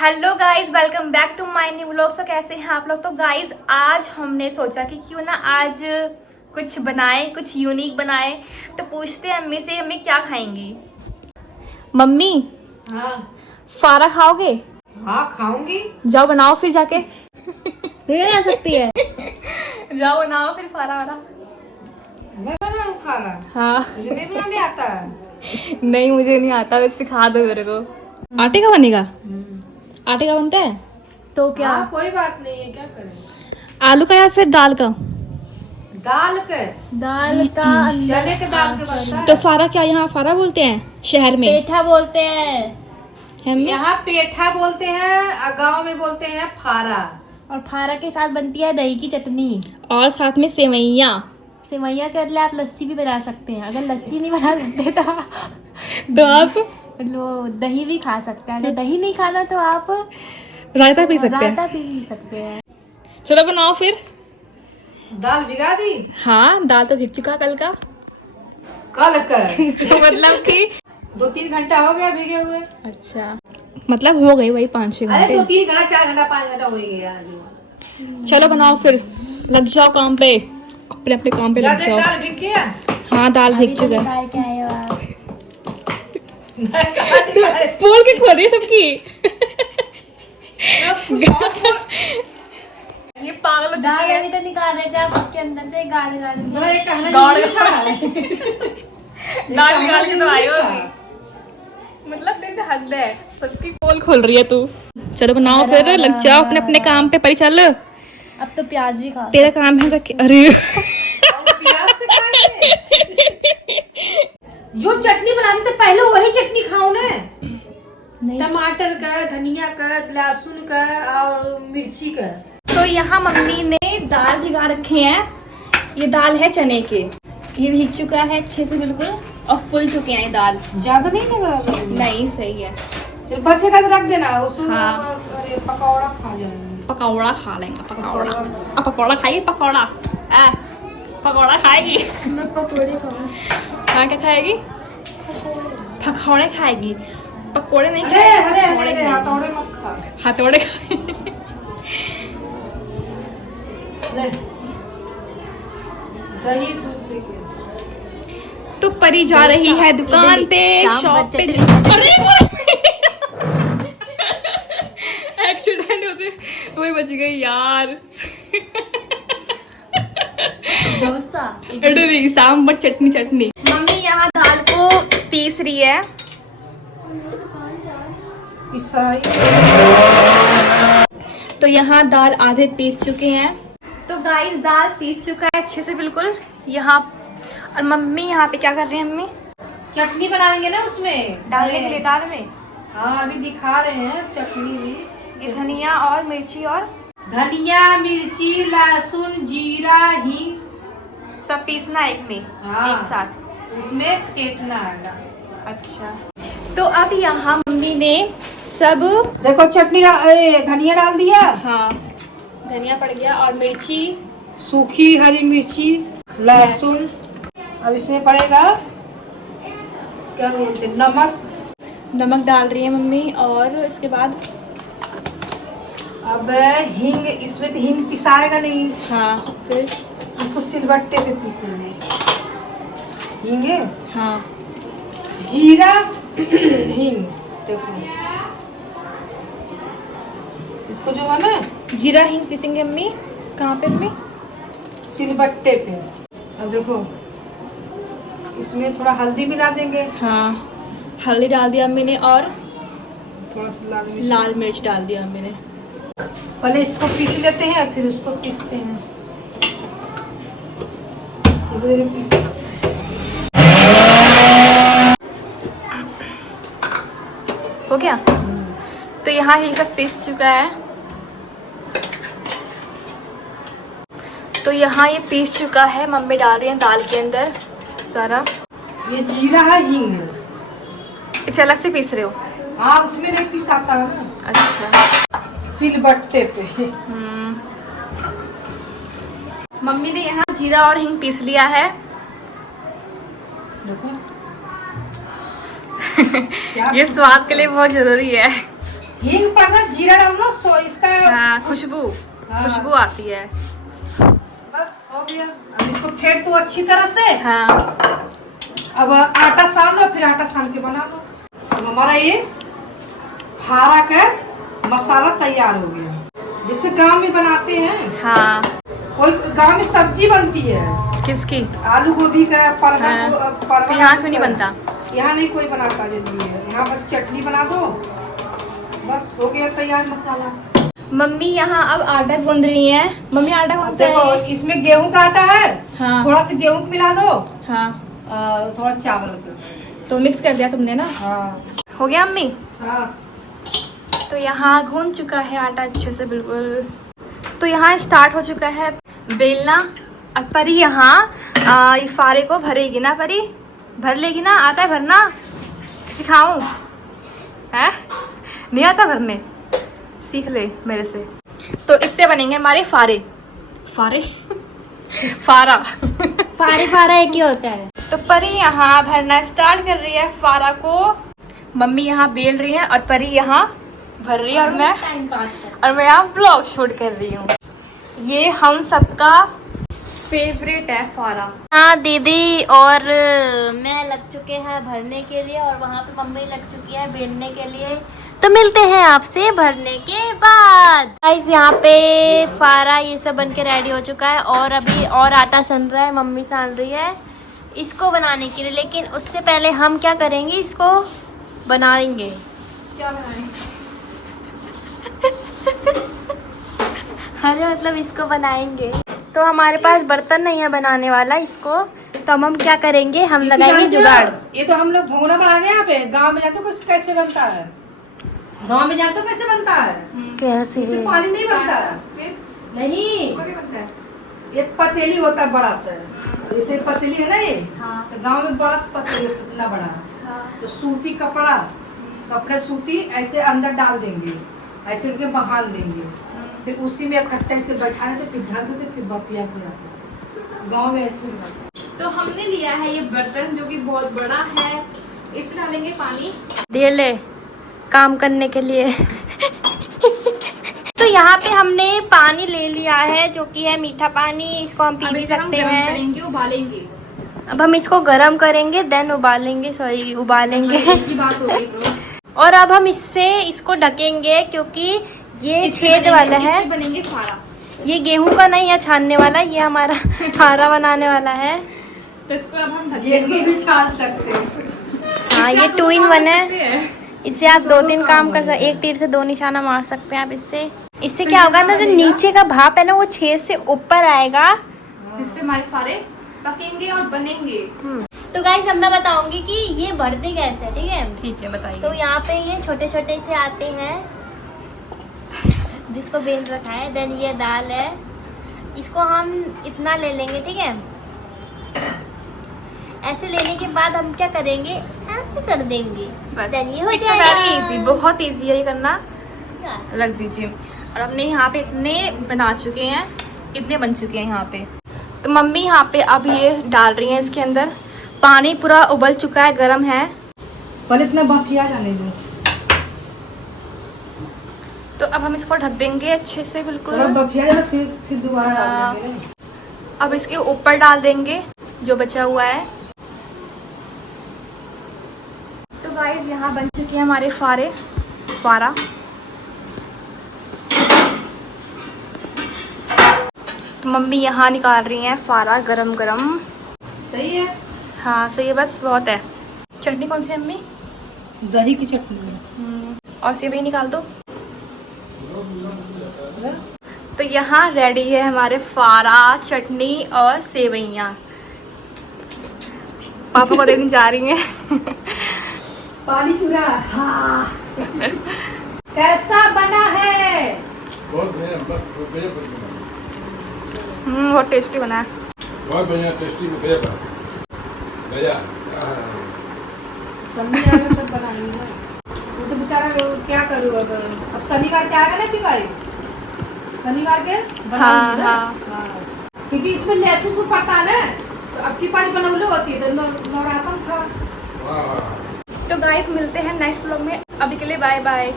Hello guys, welcome back to my new vlog. तो कैसे हैं आप लोग। तो गाइज आज हमने सोचा कि क्यों ना आज कुछ बनाएं, कुछ यूनिक बनाएं। तो पूछते हैं अम्मी से, अम्मी क्या खाएंगी। मम्मी हाँ फारा खाओगे? हाँ खाऊंगी। जाओ बनाओ फिर जाके। फिर आ सकती है। जाओ बनाओ फिर फारा वारा। मैं बनाऊँ खाना? हाँ मुझे नहीं बनाने आता है। नहीं मुझे नहीं आता, बस सिखा दो मेरे को। आटे का बनेगा? आटे का बनता है तो क्या? हाँ कोई बात नहीं है, क्या करें। आलू का या फिर दाल का? दाल के दाल का अंदर चने के दाल के बनता है। तो फारा क्या यहाँ फारा बोलते हैं शहर में? पेठा बोलते हैं। है अम्मी? यहाँ पेठा बोलते हैं और गाँव में बोलते हैं फारा। और फारा के साथ बनती है दही की चटनी और साथ में सेवैया। सेवैया के बदले आप लस्सी भी बना सकते हैं। अगर लस्सी नहीं बना सकते तो आप लो दही भी खा सकते हैं। अगर दही नहीं खाना तो आप रायता पी सकते हैं। रायता पी सकते हैं। चलो बनाओ फिर। दाल भिगा दी? हाँ दाल तो भिग चुका कल का। कल का तो मतलब कि 2-3 घंटा हो गया भीगे हुए। अच्छा मतलब हो गई वही 5-6 अरे घंटे। 2-3 घंटा 4 घंटा 5 घंटा हो ही गया आज। चलो बनाओ फिर, लग जाओ काम पे, अपने अपने काम पे लग ज्यादा जाओ। दाल भीग गया। हाँ दाल अभी भिग तो चुका है। निकाल के आए हो आप। बोल के खो रही है सबकी। ये पागल हो चुकी दाल है। अभी तो निकाल रहे थे आप उसके अंदर से गाढ़े गाढ़े मेरा एक कहना गाढ़- जरूरी था। दाल निकाल के तो आई होगी। मतलब तेरे हद है, सबकी पोल खोल रही है तू। चलो बनाओ फिर, लग जाओ अपने अपने काम पे। परी चल, अब तो प्याज भी खा। तेरा काम है जाके। अरे प्याज से खाएंगे। जो चटनी बनाती थे पहले वही चटनी खाओ ना। नहीं टमाटर का, धनिया का, लहसुन का और मिर्ची का। तो यहाँ मम्मी ने दाल भिगा रखे हैं। ये दाल है चने के, ये भीग चुका है अच्छे से बिल्कुल और फुल चुके हैं ये दाल। ज्यादा नहीं लग रहा? नहीं सही है। चल बचेगा तो रख देना उसको। हाँ। अरे पकौड़ा खा जाएंगे। पकौड़ा खा लेंगे, पकौड़ा। अब पकौड़ा खाएगी? पकौड़ा पकौड़ा खाएगी? मैं पकौड़े खाऊं। हाँ क्या खाएगी? पकौड़े खाएगी, पकौड़े नहीं अरे खाएगी, अरे पकौड़े अरे खाएगी। हथौड़े मत खा। हथौड़े खाएगी। ले दही दूध लेके। तो परी जा रही है दुकान पे, शॉप पे। अरे एक्सीडेंट होते वही बच गई यार। डोसा इडली सांबर चटनी चटनी। मम्मी यहाँ दाल को पीस रही है। ईसाई। तो यहाँ दाल आधे पीस चुके हैं। तो गाइस दाल पीस चुका है अच्छे से बिल्कुल यहाँ। और मम्मी यहाँ पे क्या कर रही है? मम्मी चटनी बनाएंगे ना उसमें डालने के लिए दाल में। हाँ अभी दिखा रहे हैं चटनी भी। ये धनिया और मिर्ची और धनिया, मिर्ची, लहसुन, जीरा, हींग सब पीसना एक में। हाँ। एक साथ उसमें फेंटना है। अच्छा। तो अब यहाँ मम्मी ने सब, देखो चटनी धनिया डाल दिया। हाँ धनिया पड़ गया और मिर्ची, सूखी हरी मिर्ची, लहसुन। अब इसमें पड़ेगा क्या बोलते हैं, नमक। नमक डाल रही है मम्मी। और इसके बाद अब हींग, इसमें तो हींग पिसाएगा नहीं, हाँ फिर इसको सिलबट्टे पे पीसेंगे। हींग, हाँ जीरा, हींग। देखो इसको जो है ना जीरा हींग पीसेंगे मम्मी। कहाँ पे मम्मी? सिलबट्टे पे। अब देखो इसमें थोड़ा हल्दी मिला देंगे। हाँ हल्दी डाल दिया मम्मी ने और थोड़ा सा लाल मिर्च। लाल मिर्च डाल दिया मम्मी ने। पहले इसको पीस लेते हैं फिर उसको पीसते हैं। पीस हो गया। तो यहाँ ये सब पीस चुका है। तो यहाँ ये पीस चुका है। मम्मी डाल रही है दाल के अंदर सारा। ये जीरा है, हींग है। इसे अलग से पीस रहे हो? हाँ उसमें नहीं पिसाता है ना, अच्छा। सिलबट्टे पे। मम्मी ने यहाँ जीरा और हींग पीस लिया है। देखो ये स्वाद के लिए बहुत जरूरी है। हींग पड़ना, जीरा डालना, सो इसका हाँ, खुशबू हाँ। खुशबू आती है। बस हो गया। अब इसको फेंट दो अच्छी तरह से। हाँ, अब आटा सान लो, फिर आटा सान के बना लो। अब हमारा ये फारा का मसाला तैयार हो गया, जिसे गांव में बनाते हैं। हाँ। कोई गांव में सब्जी बनती है किसकी? आलू गोभी का, परवल हाँ। परवल तो यहाँ आलू क्यों नहीं का। बनता? यहाँ नहीं कोई बनाता जल्दी है, यहाँ बस चटनी बना दो, बस हो गया तैयार मसाला। मम्मी यहाँ अब आटा गूंद रही है। मम्मी आटा कौन सा देखो है? इसमें गेहूं का आटा है। हाँ। थोड़ा सा गेहूं मिला दो, हाँ, थोड़ा चावल का। तो मिक्स कर दिया तुमने ना? हाँ हो गया अम्मी? हाँ। तो यहाँ गूंद चुका है आटा अच्छे से बिल्कुल। तो यहाँ स्टार्ट हो चुका है बेलना। अब परी यहाँ ये फारे को भरेगी ना? परी भर लेगी ना? आता है भरना? सिखाऊं? है? नहीं आता भरने? सीख ले मेरे से। तो इससे बनेंगे हमारे फारे। फारे फारा। फारे फारा एक ही होता है। तो परी यहाँ भरना स्टार्ट कर रही है फारा को। मम्मी यहाँ बेल रही है और परी यहाँ भर रही है, और मैं यहाँ ब्लॉग शूट कर रही हूँ। ये हम सबका फेवरेट है फारा। हाँ दीदी और मैं लग चुके हैं भरने के लिए, और वहाँ पे मम्मी लग चुकी है बेलने के लिए। तो मिलते हैं आपसे भरने के बाद। गाइस यहाँ पे फारा ये सब बन के रेडी हो चुका है, और अभी और आटा सन रहा है, मम्मी सान रही है इसको बनाने के लिए। लेकिन उससे पहले हम क्या करेंगे, इसको बनाएंगे। क्या बनाएंगे? अरे मतलब इसको बनाएंगे। तो हमारे पास बर्तन नहीं है बनाने वाला इसको, तो हम क्या करेंगे, हम ये लगाएंगे जानते हो? जुगाड़। ये तो हम लोग भगोना बना रहे हैं यहाँ पे। गांव में जानते हो कैसे बनता है? गांव में जानते हो कैसे बनता है? कैसे? इससे पानी नहीं बनता है। नहीं, एक पतीली होता है बड़ा सा, जैसे पतीली है ना ये। हाँ। तो गांव में बड़ा सा पतीली होता है, इतना बड़ा। हाँ। तो सूती कपड़ा सूती ऐसे अंदर डाल देंगे, ऐसे करके बहाल देंगे, फिर उसी में इकट्ठे से बैठा देते, फिर ढक देते, फिर बपिया हो जाते। गाँव में ऐसे ही बनता है। तो हमने लिया है ये बर्तन जो कि बहुत बड़ा है। इसमें डालेंगे पानी। दे ले काम करने के लिए। तो यहाँ पे हमने पानी ले लिया है, जो कि है मीठा पानी। इसको हम पी भी सकते हैं। करेंगे, उबालेंगे। अब हम इसको गरम करेंगे, देन उबालेंगे, सॉरी उबालेंगे। एक ही बात हो गई ब्रो। और अब हम इसको ढकेंगे, क्योंकि ये छेद वाला है। इसमें बनेंगे फारा। ये गेहूं का नहीं है छानने वाला, ये हमारा फारा बनाने वाला है। तो इसको अब हम ये ढकेंगे। भी छान सकते हैं। हाँ ये 2-in-1 है। इससे आप 2-3 काम कर सकते, एक तीर से 2 निशाना मार सकते हैं आप इससे। इससे क्या होगा ना, जो नीचे का भाप है ना, वो छेद से ऊपर आएगा, जिससे हमारे फारे पकेंगे और बनेंगे। तो गाइस अब मैं बताऊंगी कि ये बढ़ते कैसे है, ठीक है? ठीक है, बताइए। तो यहाँ पे ये छोटे छोटे से आते हैं, जिसको बेल रखा है। देन ये दाल है, इसको हम इतना ले लेंगे, ठीक है? ऐसे लेने के बाद हम क्या करेंगे, ऐसे कर देंगे, बस देन ये हो वेरी जाएगा। इजी, बहुत इजी है ये करना। रख दीजिए। और हमने यहाँ पे इतने बना चुके हैं, इतने बन चुके हैं यहाँ पे। तो मम्मी यहाँ पे अब ये डाल रही हैं इसके अंदर। पानी पूरा उबल चुका है, गर्म है। पहले इतना बफिया डाले दो। तो अब हम इसको ढक देंगे अच्छे से बिल्कुल। थोड़ा बफिया डालो, फिर दोबारा डाल देंगे। अब इसके ऊपर डाल देंगे जो बचा हुआ है। तो गाइस यहाँ बन चुके हैं हमारे फारा। तो मम्मी यहाँ निकाल रही हैं फारा गरम गरम। सही है। हाँ सही है, बस बहुत है। चटनी कौन सी है अम्मी? दही की चटनी है। और सेवई निकाल दो। तो यहाँ रेडी है हमारे फारा, चटनी और सेवइयाँ। पापा को देने जा रही हैं। पानी चूरा। हाँ। कैसा बना है? बहुत बढ़िया, बस बढ़िया बना। बहुत टेस्टी बना है। बहुत बढ़िया, टेस्टी बढ़िया बना। बढ़िया। सन्नी आएगा तब बनाएंगे ना। वो तो बेचारा क्या करूँ अब शनिवार के आएगा ना कि भाई, शनिवार के बनाऊंगी ना। हाँ। क्योंकि इसमें लहसुन पड़ता है ना, तो अब की पारी बनौले होती है, तो नौरापन था। वाह वाह। तो गाइस मिलते हैं नेक्स्ट व्लॉग में। अभी के लिए बाय बाय।